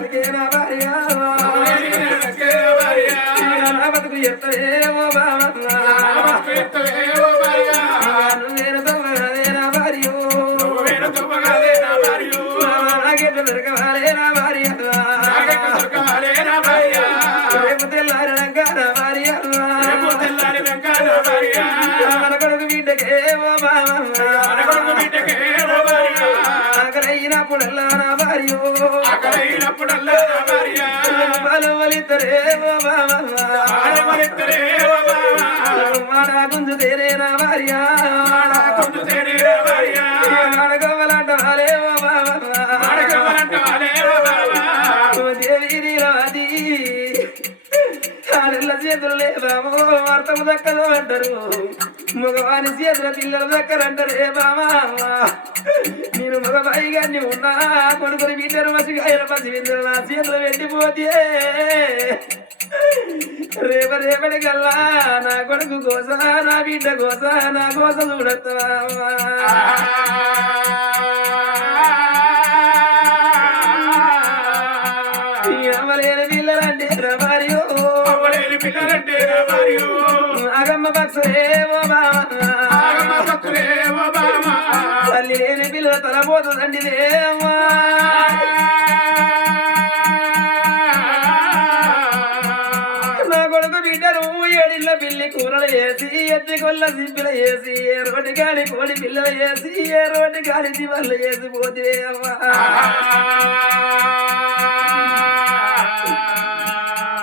బతికేనా భార్య నా బతుకు ఎత్తవేమో బావన్నా నేను తవ్వగదేనా భార్య నాకెట్టు దొరకవాలే నా భార్య రేపు తెల్లారినాక నా భార్య మన కొడుకు బిడ్డకేమో బావన్నా ఆకలైనప్పుడల్లా నా భార్య బలవలిద్దరేమో బావన్నా మాడా గుంజు తేరే నా భార్య అడగవలంట వాలేమో బావన్నా దేవి నీలవాది ఆడళ్ళ చేతులు లేబామో అర్థము దక్కదు అంటారు మగవాని చేతుల పిల్లలు దక్కరంటారే బామా నేను మగబాయి గారిని ఉన్నా కొడుకుని బిడ్డను మసిగాయల పసి విందరు నా చేతులు పెట్టిపోతే రేపటి కల్లా నా కొడుకు కోస నా బిడ్డ కోస నా కోస చూడత్తవా అమ్మలేని పిల్లలంటే రమారియో అగమ్మ భక్తులేమో తల్లి లేని పిల్లల తలపోతుందండి దేవా నా కొడుకు బిడ్డను ఏడిళ్ళ పిల్లి కూరలు వేసి ఎత్తి కొల్ల సింపిలు వేసి ఏ రోటి గాలి కోడి పిల్లలు వేసి ఏ రోటి గాలి దివళ్ళు వేసి పోతే అమ్మా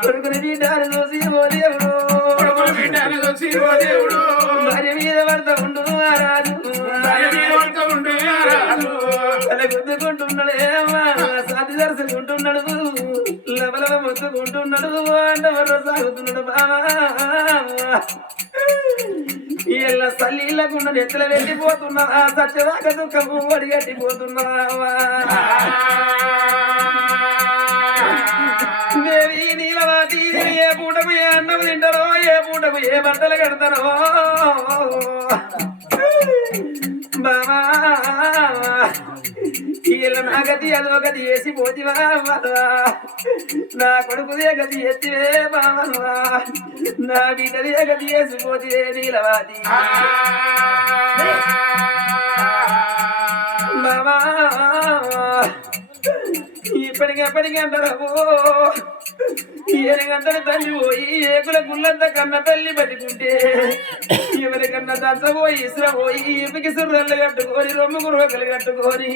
కొడుకుని బిడ్డను చూసి ఓ దేవుడు మరి మీద పడతా ఉండు రాజు అలా గుద్దుకుంటున్నాడు ఏమా సాతి దర్శకుంటున్నాడు లబలబ మొత్తుకుంటున్నాడు అంటవర్ర సాగుతున్నాడు బావా ఇలా సల్లీళ్ళకుండా నెత్తల వెళ్ళిపోతున్నా సత్యదాకా దుఃఖము ఒడిగట్టిపోతున్నావా దేవి నీలవాతి ఏ పూటకు ఏ అన్నం తింటారో ఏ పూటకు ఏ బట్టలు కడతారో బావా ఇలా నా గతి అదో గతి వేసి పోతివా నా కొడుకుదే గతి ఎత్తివే బావా నా బిడ్డదే గతి వేసి పోతివే నీలవాతి బావా ఇప్పటికెప్పటికి అంటారు ఏనుగంతని తల్లి పోయి ఏకుల గుళ్ళంత కన్న తల్లి బతికుంటే ఎవరికన్నా దంచబోయి ఇసురపోయి ఇంటికి సుర్రలు కట్టుకొని రొమ్ము గురువకలు కట్టుకొని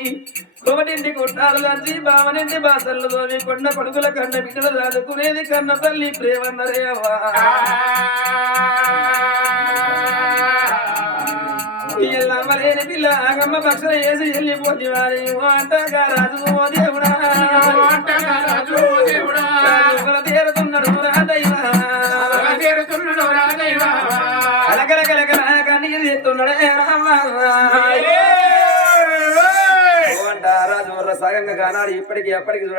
ఒకటింటి కొట్టాలు దంచి బావనింటి బాసళ్ళు తోమి కొండ కొడుకుల కన్న బిడ్డలు దాదుకునేది కన్న తల్లి ప్రేమన్నరే అవ్వా ఎల్లమ్మలేని పిల్ల ఆగమ్మ పక్షులు వేసి వెళ్ళిపోతే వారి అంటగా రాజు ఓ దేవుడా తీరుతున్నాడు రాదయ్యా కలకలకలక కన్నీరు తెస్తున్నాడే రాజు సగంగా కానాడు ఇప్పటికి ఎప్పటికి